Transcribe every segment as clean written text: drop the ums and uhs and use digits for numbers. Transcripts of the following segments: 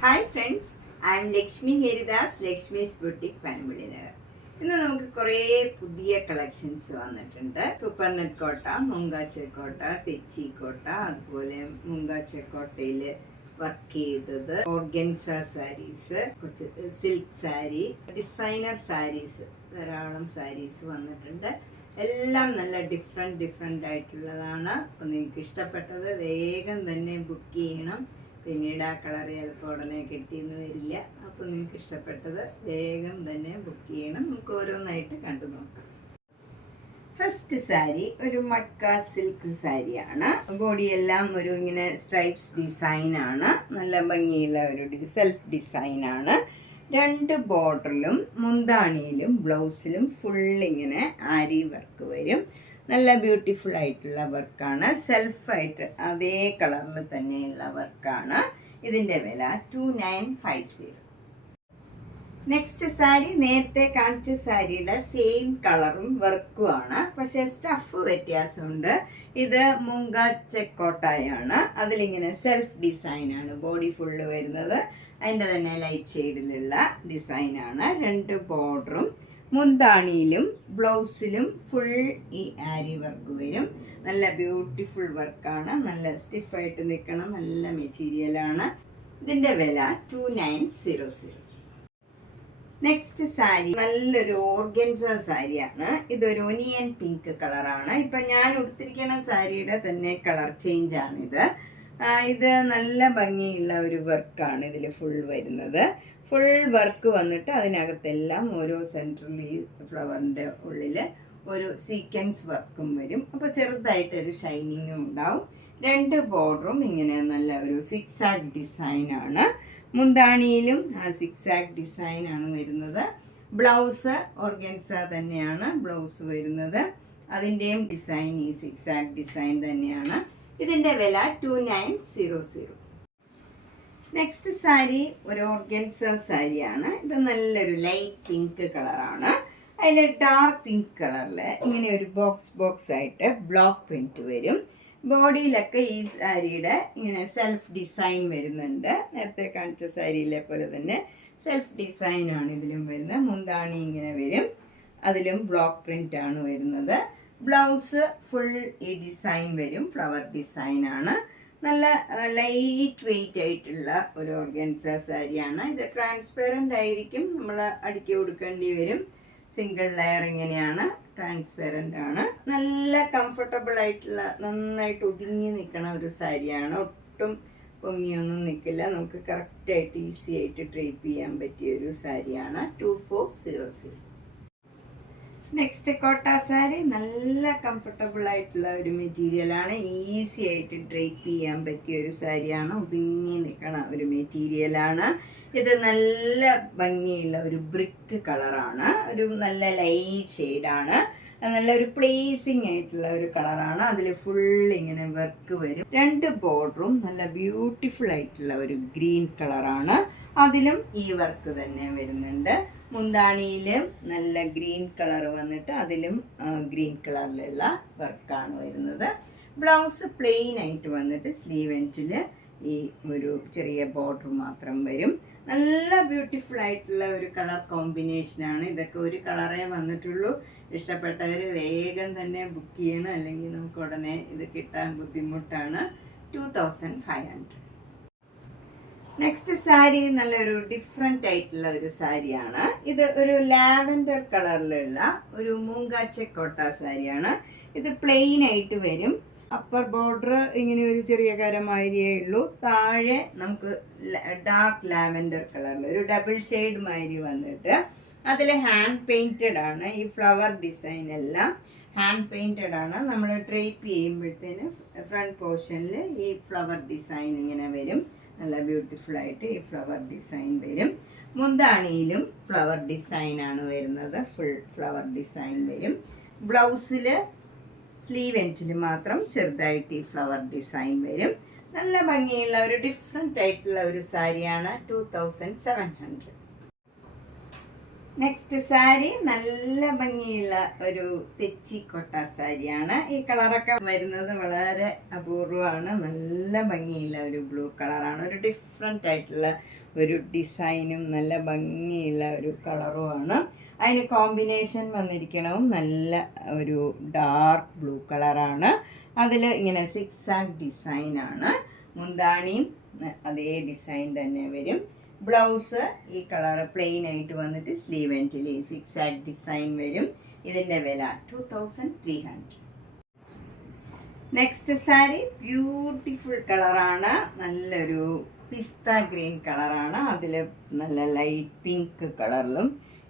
Hi friends, I M Lakshmi Haridas, Lakshmi's boutique Panampilly Nagar. ഇന്ന് നമുക്ക് കുറേ പുതിയ കളക്ഷൻസ് വന്നിട്ടുണ്ട്. സൂപ്പർ നെറ്റ് കോട്ട, മുങ്കാച്ചക്കോട്ട, തെച്ചിക്കോട്ട, അതുപോലെ മുങ്കാച്ചക്കോട്ടയിൽ വർക്ക് ചെയ്തത്, ഓർഗൻസ സാരീസ്, കുറച്ച് സിൽക്ക് സാരി, ഡിസൈനർ സാരീസ്, ധാരാളം സാരീസ് വന്നിട്ടുണ്ട്. എല്ലാം നല്ല ഡിഫറെൻ്റ് ആയിട്ടുള്ളതാണ്. അപ്പോൾ നിങ്ങൾക്ക് ഇഷ്ടപ്പെട്ടത് വേഗം തന്നെ ബുക്ക് ചെയ്യണം. പിന്നീട് ആ കളർ ചിലപ്പോൾ ഉടനെ കിട്ടിയെന്ന് വരില്ല. അപ്പോൾ നിങ്ങൾക്ക് ഇഷ്ടപ്പെട്ടത് വേഗം തന്നെ ബുക്ക് ചെയ്യണം. നമുക്ക് ഓരോന്നായിട്ട് കണ്ടു നോക്കാം. ഫസ്റ്റ് സാരി ഒരു മട്ക സിൽക്ക് സാരിയാണ്. ബോഡിയെല്ലാം ഒരു ഇങ്ങനെ സ്ട്രൈപ്സ് ഡിസൈനാണ്. നല്ല ഭംഗിയുള്ള ഒരു സെൽഫ് ഡിസൈനാണ്. രണ്ട് ബോർഡറിലും മുന്താണിയിലും ബ്ലൗസിലും ഫുൾ ഇങ്ങനെ ആരി വർക്ക് വരും. നല്ല ബ്യൂട്ടിഫുൾ ആയിട്ടുള്ള വർക്കാണ്. സെൽഫായിട്ട് അതേ കളറിൽ തന്നെയുള്ള വർക്കാണ്. ഇതിൻ്റെ വില 2950. നെക്സ്റ്റ് സാരി നേരത്തെ കാണിച്ച സാരിയുടെ സെയിം കളറും വർക്കുമാണ്, പക്ഷേ സ്റ്റഫ് വ്യത്യാസമുണ്ട്. ഇത് മുങ്കാച്ചക്കോട്ടയാണ്. അതിലിങ്ങനെ സെൽഫ് ഡിസൈനാണ്. ബോഡി ഫുള്ള് വരുന്നത് അതിൻ്റെ തന്നെ ലൈറ്റ് ഷെയ്ഡിലുള്ള ഡിസൈനാണ്. രണ്ട് ബോർഡറും മുന്താണിയിലും ബ്ലൗസിലും ഫുൾ ഈ ആരി വർക്ക് വരും. നല്ല ബ്യൂട്ടിഫുൾ വർക്കാണ്. നല്ല സ്റ്റിഫായിട്ട് നിൽക്കണം. നല്ല മെറ്റീരിയലാണ്. ഇതിൻ്റെ വില 2900. നെക്സ്റ്റ് സാരി നല്ലൊരു ഓർഗൻസ സാരിയാണ്. ഇതൊരു ഒനിയൻ പിങ്ക് കളറാണ്. ഇപ്പം ഞാൻ ഉടുത്തിരിക്കുന്ന സാരിയുടെ തന്നെ കളർ ചേഞ്ചാണിത്. ഇത് നല്ല ഭംഗിയുള്ള ഒരു വർക്കാണ് ഇതിൽ ഫുൾ വരുന്നത്. ഫുൾ വർക്ക് വന്നിട്ട് അതിനകത്തെല്ലാം ഓരോ സെൻറ്ററിൽ ഈ ഫ്ലവറിൻ്റെ ഉള്ളിൽ ഒരു സീക്വൻസ് വർക്കും വരും. അപ്പോൾ ചെറുതായിട്ടൊരു ഷൈനിങ്ങും ഉണ്ടാവും. രണ്ട് ബോർഡറും ഇങ്ങനെ നല്ല ഒരു സിക്സാക് ഡിസൈനാണ്. മുന്താണിയിലും ആ സിക്സാക് ഡിസൈനാണ് വരുന്നത്. ബ്ലൗസ് ഓർഗൻസ തന്നെയാണ് ബ്ലൗസ് വരുന്നത്. അതിൻ്റെയും ഡിസൈൻ ഈ സിക്സാക് ഡിസൈൻ തന്നെയാണ്. ഇതിൻ്റെ വില 2900. നെക്സ്റ്റ് സാരി ഒരു ഓർഗൻസ സാരിയാണ്. ഇത് നല്ലൊരു ലൈറ്റ് പിങ്ക് കളറാണ്. അതിൽ ഡാർക്ക് പിങ്ക് കളറിൽ ഇങ്ങനെ ഒരു ബോക്സ് ആയിട്ട് ബ്ലോക്ക് പ്രിൻറ്റ് വരും. ബോഡിയിലൊക്കെ ഈ സാരിയുടെ ഇങ്ങനെ സെൽഫ് ഡിസൈൻ വരുന്നുണ്ട്. നേരത്തെ കാണിച്ച സാരിയിലെ പോലെ തന്നെ സെൽഫ് ഡിസൈനാണ് ഇതിലും വരുന്നത്. മുന്താണി ഇങ്ങനെ വരും. അതിലും ബ്ലോക്ക് പ്രിൻ്റ് ആണ് വരുന്നത്. ബ്ലൗസ് ഫുൾ ഈ ഡിസൈൻ വരും. ഫ്ലവർ ഡിസൈനാണ്. നല്ല ലൈറ്റ് വെയിറ്റ് ആയിട്ടുള്ള ഒരു ഓർഗൻസ സാരിയാണ്. ഇത് ട്രാൻസ്പെറൻ്റ് ആയിരിക്കും. നമ്മൾ അടുക്കി കൊടുക്കേണ്ടി വരും. സിംഗിൾ ലെയർ ഇങ്ങനെയാണ്. ട്രാൻസ്പെറൻ്റ് ആണ്. നല്ല കംഫർട്ടബിൾ ആയിട്ടുള്ള നന്നായിട്ട് ഒതുങ്ങി നിൽക്കണ ഒരു സാരിയാണ്. ഒട്ടും പൊങ്ങിയൊന്നും നിൽക്കില്ല. നമുക്ക് കറക്റ്റായിട്ട് ഈസി ആയിട്ട് ഡ്രേപ്പ് ചെയ്യാൻ പറ്റിയ ഒരു സാരിയാണ്. 2400. നെക്സ്റ്റ് കോട്ട സാരി നല്ല കംഫർട്ടബിൾ ആയിട്ടുള്ള ഒരു മെറ്റീരിയലാണ്. ഈസി ആയിട്ട് ഡ്രേപ്പ് ചെയ്യാൻ പറ്റിയ ഒരു സാരിയാണ്. ഒതുങ്ങി നിൽക്കണ ഒരു മെറ്റീരിയലാണ്. ഇത് നല്ല ഭംഗിയുള്ള ഒരു ബ്രിക്ക് കളറാണ്. ഒരു നല്ല ലൈറ്റ് ഷെയ്ഡാണ്. നല്ലൊരു പ്ലേസിങ് ആയിട്ടുള്ള ഒരു കളറാണ്. അതിൽ ഫുൾ ഇങ്ങനെ വർക്ക് വരും. രണ്ട് ബോർഡറും നല്ല ബ്യൂട്ടിഫുൾ ആയിട്ടുള്ള ഒരു ഗ്രീൻ കളറാണ്. അതിലും ഈ വർക്ക് തന്നെ വരുന്നുണ്ട്. മുന്താണിയിലും നല്ല ഗ്രീൻ കളർ വന്നിട്ട് അതിലും ഗ്രീൻ കളറിലുള്ള വർക്കാണ് വരുന്നത്. ബ്ലൗസ് പ്ലെയിൻ ആയിട്ട് വന്നിട്ട് സ്ലീവ് എൻഡിൽ ഈ ഒരു ചെറിയ ബോർഡർ മാത്രം വരും. നല്ല ബ്യൂട്ടിഫുൾ ആയിട്ടുള്ള ഒരു കളർ കോമ്പിനേഷനാണ്. ഇതൊക്കെ ഒരു കളറേ വന്നിട്ടുള്ളൂ. ഇഷ്ടപ്പെട്ടവർ വേഗം തന്നെ ബുക്ക് ചെയ്യണം, അല്ലെങ്കിൽ നമുക്ക് ഉടനെ ഇത് കിട്ടാൻ ബുദ്ധിമുട്ടാണ്. 2500. നെക്സ്റ്റ് സാരി നല്ലൊരു ഡിഫറെൻ്റ് ആയിട്ടുള്ള ഒരു സാരിയാണ്. ഇത് ഒരു ലാവൻഡർ കളറിലുള്ള ഒരു മൂങ്കാച്ചക്കോട്ട സാരിയാണ്. ഇത് പ്ലെയിൻ ആയിട്ട് വരും. അപ്പർ ബോർഡർ ഇങ്ങനെ ഒരു ചെറിയ കരമാതിരിയേ ഉള്ളൂ. താഴെ നമുക്ക് ഡാർക്ക് ലാവൻഡർ കളറിൽ ഒരു ഡബിൾ ഷെയ്ഡ് മാതിരി വന്നിട്ട് അതിൽ ഹാൻഡ് പെയിൻറ്റഡ് ആണ്. ഈ ഫ്ലവർ ഡിസൈൻ എല്ലാം ഹാൻഡ് പെയിൻറ്റഡ് ആണ്. നമ്മൾ ഡ്രേപ്പ് ചെയ്യുമ്പോഴത്തേന് ഫ്രണ്ട് പോർഷനിൽ ഈ ഫ്ലവർ ഡിസൈൻ ഇങ്ങനെ വരും. നല്ല ബ്യൂട്ടിഫുൾ ആയിട്ട് ഈ ഫ്ലവർ ഡിസൈൻ വരും. മുന്താണിയിലും ഫ്ലവർ ഡിസൈനാണ് വരുന്നത്. ഫുൾ ഫ്ലവർ ഡിസൈൻ വരും. ബ്ലൗസിൽ സ്ലീവ് എൻഡിൽ മാത്രം ചെറുതായിട്ട് ഈ ഫ്ലവർ ഡിസൈൻ വരും. നല്ല ഭംഗിയുള്ള ഒരു ഡിഫറെൻ്റ് ആയിട്ടുള്ള ഒരു സാരിയാണ്. 2700. നെക്സ്റ്റ് സാരി നല്ല ഭംഗിയുള്ള ഒരു തെച്ചിക്കോട്ട സാരിയാണ്. ഈ കളറൊക്കെ വരുന്നത് വളരെ അപൂർവമാണ്. നല്ല ഭംഗിയുള്ള ഒരു ബ്ലൂ കളറാണ്. ഒരു ഡിഫറെൻ്റ് ആയിട്ടുള്ള ഒരു ഡിസൈനും നല്ല ഭംഗിയുള്ള ഒരു കളറുമാണ്. അതിന് കോമ്പിനേഷൻ വന്നിരിക്കണവും നല്ല ഒരു ഡാർക്ക് ബ്ലൂ കളറാണ്. അതിൽ ഇങ്ങനെ സിക്സാക് ഡിസൈനാണ്. മുന്താണിയും അതേ ഡിസൈൻ തന്നെ വരും. ബ്ലൗസ് ഈ കളർ പ്ലെയിൻ ആയിട്ട് വന്നിട്ട് സ്ലീവ് എൻഡിൽ ഈ സിക്സാക് ഡിസൈൻ വരും. ഇതിൻ്റെ വില 2300. നെക്സ്റ്റ് സാരി ബ്യൂട്ടിഫുൾ കളറാണ്. നല്ലൊരു പിസ്ത ഗ്രീൻ കളറാണ്. അതിൽ നല്ല ലൈറ്റ് പിങ്ക് കളറിലും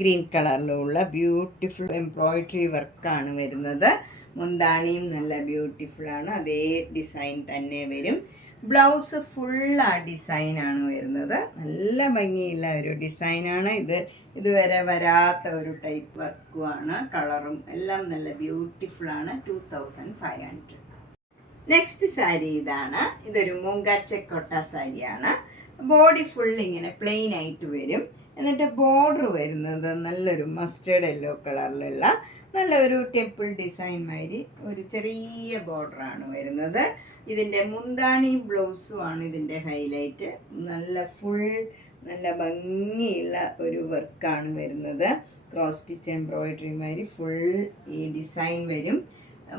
ഗ്രീൻ കളറിലും ഉള്ള ബ്യൂട്ടിഫുൾ എംബ്രോയിഡറി വർക്കാണ് വരുന്നത്. മുന്താണിയും നല്ല ബ്യൂട്ടിഫുള്ളാണ്. അതേ ഡിസൈൻ തന്നെ വരും. ബ്ലൗസ് ഫുൾ ആ ഡിസൈനാണ് വരുന്നത്. നല്ല ഭംഗിയുള്ള ഒരു ഡിസൈനാണ്. ഇതുവരെ വരാത്ത ഒരു ടൈപ്പ് വർക്കുമാണ്. കളറും എല്ലാം നല്ല ബ്യൂട്ടിഫുള്ളാണ്. 2500. നെക്സ്റ്റ് സാരി ഇതാണ്. ഇതൊരു മൂങ്ക ചെക്കോട്ട സാരിയാണ്. ബോഡി ഫുൾ ഇങ്ങനെ പ്ലെയിൻ ആയിട്ട് വരും. എന്നിട്ട് ബോർഡർ വരുന്നത് നല്ലൊരു മസ്റ്റേർഡ് യെല്ലോ കളറിലുള്ള നല്ല ഒരു ടെമ്പിൾ ഡിസൈൻ മാതിരി ഒരു ചെറിയ ബോർഡറാണ് വരുന്നത്. ഇതിൻ്റെ മുന്താണി ബ്ലൗസുമാണ് ഇതിൻ്റെ ഹൈലൈറ്റ്. നല്ല ഫുൾ നല്ല ഭംഗിയുള്ള ഒരു വർക്കാണ് വരുന്നത്. ക്രോസ് സ്റ്റിച്ച് എംബ്രോയിഡറി മാതിരി ഫുൾ ഈ ഡിസൈൻ വരും.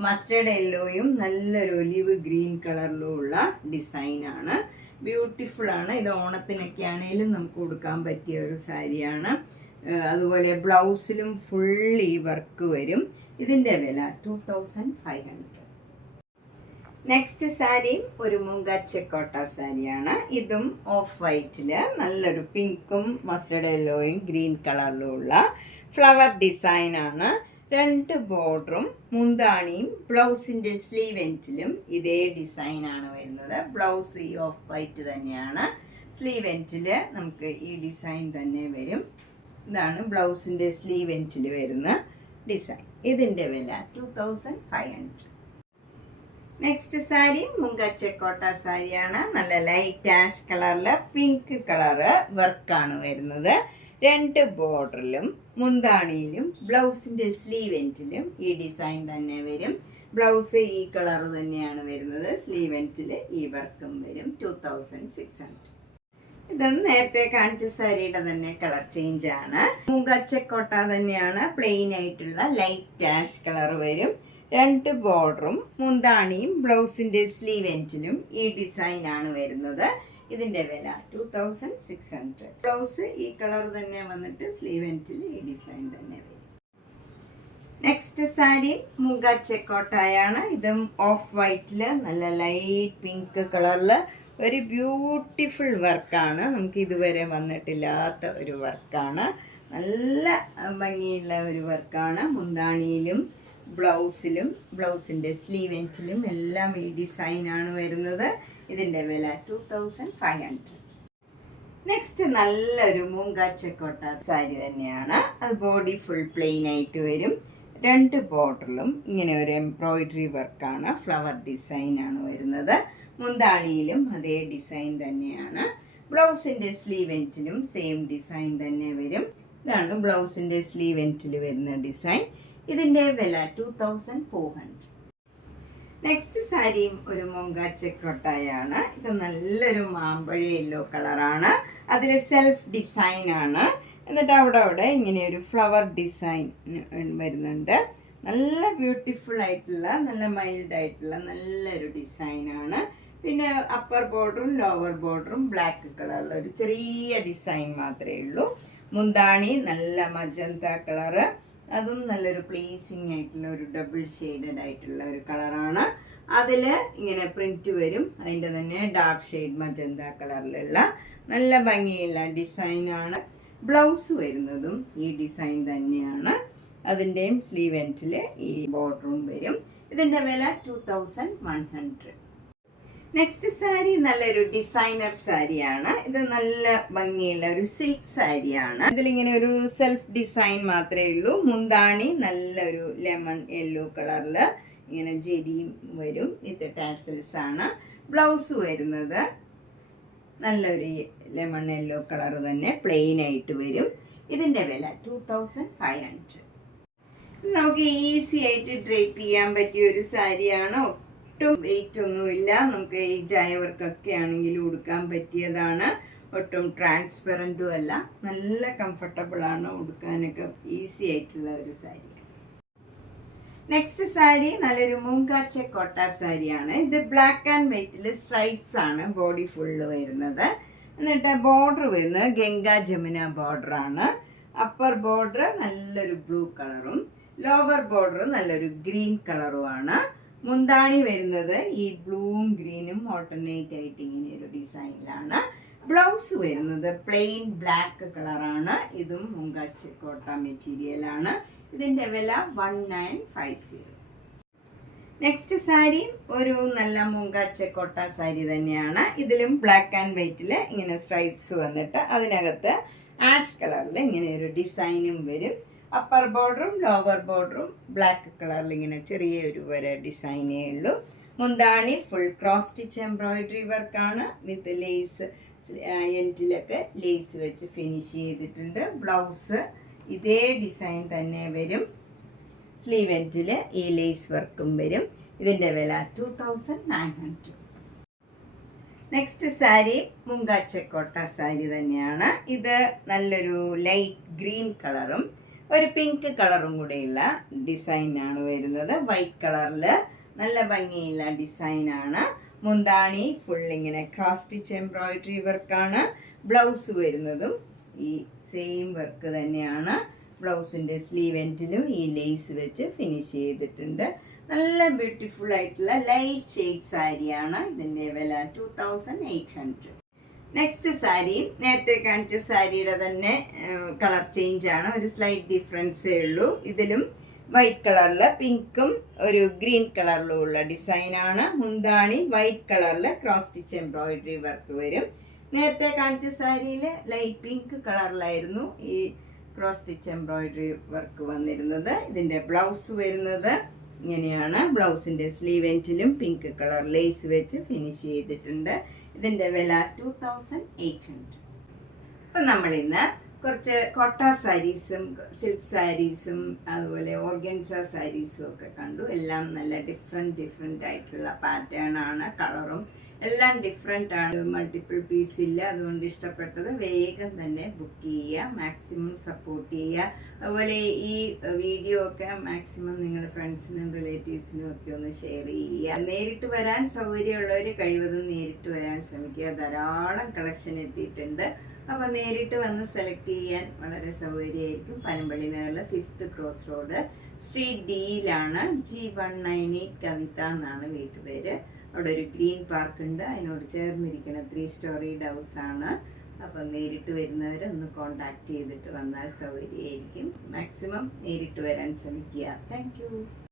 മസ്റ്റേർഡ് യെല്ലോയും നല്ലൊരു ഒലിവ് ഗ്രീൻ കളറിലും ഉള്ള ഡിസൈനാണ്. ബ്യൂട്ടിഫുള്ളാണ്. ഇത് ഓണത്തിനൊക്കെ ആണെങ്കിലും നമുക്ക് കൊടുക്കാൻ പറ്റിയ ഒരു സാരിയാണ്. അതുപോലെ ബ്ലൗസിലും ഫുൾ ഈ വർക്ക് വരും. ഇതിൻ്റെ വില 2500. നെക്സ്റ്റ് സാരി ഒരു മൂങ്ക ചെക്കോട്ട സാരിയാണ്. ഇതും ഓഫ് വൈറ്റിൽ നല്ലൊരു പിങ്കും മസ്റ്റേർഡ് യെല്ലോയും ഗ്രീൻ കളറിലും ഉള്ള ഫ്ലവർ ഡിസൈനാണ്. 2 ബോർഡറും മുന്താണിയും ബ്ലൗസിൻ്റെ സ്ലീവ് എൻഡിലും ഇതേ ഡിസൈനാണ് വരുന്നത്. ബ്ലൗസ് ഈ ഓഫ് വൈറ്റ് തന്നെയാണ്. സ്ലീവ് എൻഡിൽ നമുക്ക് ഈ ഡിസൈൻ തന്നെ വരും. ഇതാണ് ബ്ലൗസിൻ്റെ സ്ലീവ് എൻഡിൽ വരുന്ന ഡിസൈൻ. ഇതിൻ്റെ വില 2500. നെക്സ്റ്റ് സാരി മൂങ്ക ചെക്കോട്ട സാരിയാണ്. നല്ല ലൈറ്റ് ആഷ് കളറിൽ പിങ്ക് കളറ് വർക്കാണ് വരുന്നത്. 2 ബോർഡറിലും മുന്താണിയിലും ബ്ലൗസിൻ്റെ സ്ലീവ് എൻഡിലും ഈ ഡിസൈൻ തന്നെ വരും. ബ്ലൗസ് ഈ കളർ തന്നെയാണ് വരുന്നത്. സ്ലീവ് എൻഡിൽ ഈ വർക്കും വരും. 2600. ഇതൊന്ന് നേരത്തെ കാണിച്ച സാരിയുടെ തന്നെ കളർ ചേഞ്ച് ആണ്. മൂങ്ക ചെക്കോട്ട തന്നെയാണ്. പ്ലെയിൻ ആയിട്ടുള്ള ലൈറ്റ് ആഷ് കളർ വരും. 2 ബോർഡറും മുന്താണിയും ബ്ലൗസിൻ്റെ സ്ലീവ് എൻഡിലും ഈ ഡിസൈനാണ് വരുന്നത്. ഇതിൻ്റെ വില 2600. ബ്ലൗസ് ഈ കളർ തന്നെ വന്നിട്ട് സ്ലീവ് എൻഡിൽ ഈ ഡിസൈൻ തന്നെ വരും. നെക്സ്റ്റ് സാരി മൂങ്ക ചെക്കോട്ടയാണ്. ഇതും ഓഫ് വൈറ്റിൽ നല്ല ലൈറ്റ് പിങ്ക് കളറിൽ ഒരു ബ്യൂട്ടിഫുൾ വർക്കാണ്. നമുക്ക് ഇതുവരെ വന്നിട്ടില്ലാത്ത ഒരു വർക്കാണ്. നല്ല ഭംഗിയുള്ള ഒരു വർക്കാണ്. മുന്താണിയിലും ബ്ലൗസിലും ബ്ലൗസിൻ്റെ സ്ലീവ് എൻഡിലും എല്ലാം ഈ ഡിസൈനാണ് വരുന്നത്. ഇതിൻ്റെ വില 2500. നെക്സ്റ്റ് നല്ലൊരു മൂങ്ക ചെക്കോട്ട സാരി തന്നെയാണ്. അത് ബോഡി ഫുൾ പ്ലെയിൻ ആയിട്ട് വരും. 2 ബോർഡറിലും ഇങ്ങനെ ഒരു എംബ്രോയിഡറി വർക്കാണ്. ഫ്ലവർ ഡിസൈനാണ് വരുന്നത്. മുന്താണിയിലും അതേ ഡിസൈൻ തന്നെയാണ്. ബ്ലൗസിൻ്റെ സ്ലീവ് എൻഡിലും സെയിം ഡിസൈൻ തന്നെ വരും. ഇതാണ് ബ്ലൗസിൻ്റെ സ്ലീവ് എൻഡിൽ വരുന്ന ഡിസൈൻ. ഇതിൻ്റെ വില 2400. നെക്സ്റ്റ് സാരിയും ഒരു മൂങ്ക ചെക്കോട്ടയാണ്. ഇത് നല്ലൊരു മാമ്പഴ യെല്ലോ കളറാണ്. അതിൽ സെൽഫ് ഡിസൈനാണ്. എന്നിട്ട് അവിടെ ഇങ്ങനെ ഒരു ഫ്ലവർ ഡിസൈൻ വരുന്നുണ്ട്. നല്ല ബ്യൂട്ടിഫുൾ ആയിട്ടുള്ള നല്ല മൈൽഡ് ആയിട്ടുള്ള നല്ലൊരു ഡിസൈനാണ്. പിന്നെ അപ്പർ ബോർഡറും ലോവർ ബോർഡറും ബ്ലാക്ക് കളറിൽ ഒരു ചെറിയ ഡിസൈൻ മാത്രമേ ഉള്ളൂ. മുന്താണി നല്ല മജന്ത കളറ്. അതും നല്ലൊരു പ്ലീസിങ് ആയിട്ടുള്ള ഒരു ഡബിൾ ഷെയ്ഡഡ് ആയിട്ടുള്ള ഒരു കളറാണ്. അതിൽ ഇങ്ങനെ പ്രിൻറ്റ് വരും. അതിൻ്റെ തന്നെ ഡാർക്ക് ഷെയ്ഡ് മജന്ത കളറിലുള്ള നല്ല ഭംഗിയുള്ള ഡിസൈനാണ്. ബ്ലൗസ് വരുന്നതും ഈ ഡിസൈൻ തന്നെയാണ്. അതിൻ്റെയും സ്ലീവ് എൻഡിൽ ഈ ബോർഡറും വരും. ഇതിൻ്റെ വില 2100. നെക്സ്റ്റ് സാരി നല്ലൊരു ഡിസൈനർ സാരിയാണ്. ഇത് നല്ല ഭംഗിയുള്ള ഒരു സിൽക്ക് സാരിയാണ്. ഇതിലിങ്ങനെ ഒരു സെൽഫ് ഡിസൈൻ മാത്രമേ ഉള്ളൂ. മുന്താണി നല്ലൊരു ലെമൺ യെല്ലോ കളറിൽ ഇങ്ങനെ ജെരിയും വരും. വിത്ത് ടാസൽസ് ആണ്. ബ്ലൗസ് വരുന്നത് നല്ലൊരു ലെമൺ യെല്ലോ കളർ തന്നെ പ്ലെയിൻ ആയിട്ട് വരും. ഇതിൻ്റെ വില 2500. നമുക്ക് ഈസി ആയിട്ട് ഡ്രേപ്പ് ചെയ്യാൻ പറ്റിയ ഒരു സാരിയാണ്. ഒട്ടും വെയിറ്റ് ഒന്നുമില്ല. നമുക്ക് ഈ ജായ വർക്കൊക്കെ ആണെങ്കിലും ഉടുക്കാൻ പറ്റിയതാണ്. ഒട്ടും ട്രാൻസ്പെറൻറ്റും അല്ല, നല്ല കംഫർട്ടബിളാണ്, ഉടുക്കാനൊക്കെ ഈസി ആയിട്ടുള്ള ഒരു സാരി. നെക്സ്റ്റ് സാരി നല്ലൊരു മൂങ്കാച്ച കോട്ട സാരിയാണ്. ഇത് ബ്ലാക്ക് ആൻഡ് വൈറ്റിൽ സ്ട്രൈപ്സ് ആണ് ബോഡി ഫുള്ള് വരുന്നത്. എന്നിട്ട് ബോർഡർ വരുന്നത് ഗംഗാ ജമുന ബോർഡറാണ്. അപ്പർ ബോർഡർ നല്ലൊരു ബ്ലൂ കളറും ലോവർ ബോർഡർ നല്ലൊരു ഗ്രീൻ കളറുമാണ്. മുന്താണി വരുന്നത് ഈ ബ്ലൂവും ഗ്രീനും ഓൾട്ടർനേറ്റ് ആയിട്ട് ഇങ്ങനെ ഒരു ഡിസൈനിലാണ്. ബ്ലൗസ് വരുന്നത് പ്ലെയിൻ ബ്ലാക്ക് കളറാണ്. ഇതും മൂങ്കാച്ച കോട്ട മെറ്റീരിയലാണ്. ഇതിൻ്റെ വില 1950. നെക്സ്റ്റ് സാരി ഒരു നല്ല മൂങ്കാച്ച കോട്ട സാരി തന്നെയാണ്. ഇതിലും ബ്ലാക്ക് ആൻഡ് വൈറ്റിൽ ഇങ്ങനെ സ്ട്രൈപ്സ് വന്നിട്ട് അതിനകത്ത് ആഷ് കളറിൽ ഇങ്ങനെ ഒരു ഡിസൈനും വരും. അപ്പർ ബോർഡറും ലോവർ ബോർഡറും ബ്ലാക്ക് കളറിൽ ഇങ്ങനെ ചെറിയൊരു വരെ ഡിസൈനേ ഉള്ളൂ. മുന്താണി ഫുൾ ക്രോസ് സ്റ്റിച്ച് എംബ്രോയിഡറി വർക്കാണ് വിത്ത് ലേസ്, എൻഡിലൊക്കെ ലേസ് വെച്ച് ഫിനിഷ് ചെയ്തിട്ടുണ്ട്. ബ്ലൗസ് ഇതേ ഡിസൈൻ തന്നെ വരും. സ്ലീവ് എൻഡിൽ ഈ ലേസ് വർക്കും വരും. ഇതിൻ്റെ വില 2900. നെക്സ്റ്റ് സാരി മൂങ്കാച്ചക്കോട്ട സാരി തന്നെയാണ്. ഇത് നല്ലൊരു ലൈറ്റ് ഗ്രീൻ കളറും ഒരു പിങ്ക് കളറും കൂടെയുള്ള ഡിസൈനാണ് വരുന്നത്. വൈറ്റ് കളറിൽ നല്ല ഭംഗിയുള്ള ഡിസൈനാണ്. മുന്താണി ഫുൾ ഇങ്ങനെ ക്രോസ് സ്റ്റിച്ച് എംബ്രോയിഡറി വർക്കാണ്. ബ്ലൗസ് വരുന്നതും ഈ സെയിം വർക്ക് തന്നെയാണ്. ബ്ലൗസിൻ്റെ സ്ലീവ് എൻഡിലും ഈ ലേസ് വെച്ച് ഫിനിഷ് ചെയ്തിട്ടുണ്ട്. നല്ല ബ്യൂട്ടിഫുൾ ആയിട്ടുള്ള ലൈറ്റ് ഷെയ്ഡ് സാരിയാണ്. ഇതിൻ്റെ വില 2800. നെക്സ്റ്റ് സാരി നേരത്തെ കാണിച്ച സാരിയുടെ തന്നെ കളർ ചേഞ്ച് ആണ്, ഒരു സ്ലൈറ്റ് ഡിഫറൻസേ ഉള്ളൂ. ഇതിലും വൈറ്റ് കളറിൽ പിങ്കും ഒരു ഗ്രീൻ കളറിലും ഉള്ള ഡിസൈനാണ്. മുന്താണി വൈറ്റ് കളറിൽ ക്രോസ് സ്റ്റിച്ച് എംബ്രോയിഡറി വർക്ക് വരും. നേരത്തെ കാണിച്ച സാരിയിൽ ലൈറ്റ് പിങ്ക് കളറിലായിരുന്നു ഈ ക്രോസ് സ്റ്റിച്ച് എംബ്രോയിഡറി വർക്ക് വന്നിരുന്നത്. ഇതിൻ്റെ ബ്ലൗസ് വരുന്നത് ഇങ്ങനെയാണ്. ബ്ലൗസിൻ്റെ സ്ലീവ് എൻഡിലും പിങ്ക് കളർ ലേസ് വെച്ച് ഫിനിഷ് ചെയ്തിട്ടുണ്ട്. ഇതിൻ്റെ വില 2800. അപ്പം നമ്മളിന്ന് കുറച്ച് കോട്ട സാരീസും സിൽക്ക് സാരീസും അതുപോലെ ഓർഗൻസ സാരീസും ഒക്കെ കണ്ടു. എല്ലാം നല്ല ഡിഫറെൻ്റ് ആയിട്ടുള്ള പാറ്റേൺ ആണ്. കളറും എല്ലാം ഡിഫറെൻ്റ് ആണ്. മൾട്ടിപ്പിൾ പീസ് ഇല്ല. അതുകൊണ്ട് ഇഷ്ടപ്പെട്ടത് വേഗം തന്നെ ബുക്ക് ചെയ്യുക, മാക്സിമം സപ്പോർട്ട് ചെയ്യുക. അതുപോലെ ഈ വീഡിയോ ഒക്കെ മാക്സിമം നിങ്ങൾ ഫ്രണ്ട്സിനും റിലേറ്റീവ്സിനും ഒക്കെ ഒന്ന് ഷെയർ ചെയ്യുക. നേരിട്ട് വരാൻ സൗകര്യമുള്ളവർ കഴിവതും നേരിട്ട് വരാൻ ശ്രമിക്കുക. ധാരാളം കളക്ഷൻ എത്തിയിട്ടുണ്ട്. അപ്പോൾ നേരിട്ട് വന്ന് സെലക്ട് ചെയ്യാൻ വളരെ സൗകര്യമായിരിക്കും. പനമ്പള്ളി നഗറിലെ 5th ക്രോസ് റോഡ് സ്ട്രീറ്റ് ഡിയിലാണ്. G198 കവിത എന്നാണ് വീട്ടുപേര്. അവിടെ ഒരു ഗ്രീൻ പാർക്ക് ഉണ്ട്. അതിനോട് ചേർന്നിരിക്കുന്ന 3 സ്റ്റോറീഡ് ഹൗസാണ്. അപ്പം നേരിട്ട് വരുന്നവരൊന്ന് കോണ്ടാക്ട് ചെയ്തിട്ട് വന്നാൽ സൗകര്യമായിരിക്കും. മാക്സിമം നേരിട്ട് വരാൻ ശ്രമിക്കുക. Thank you.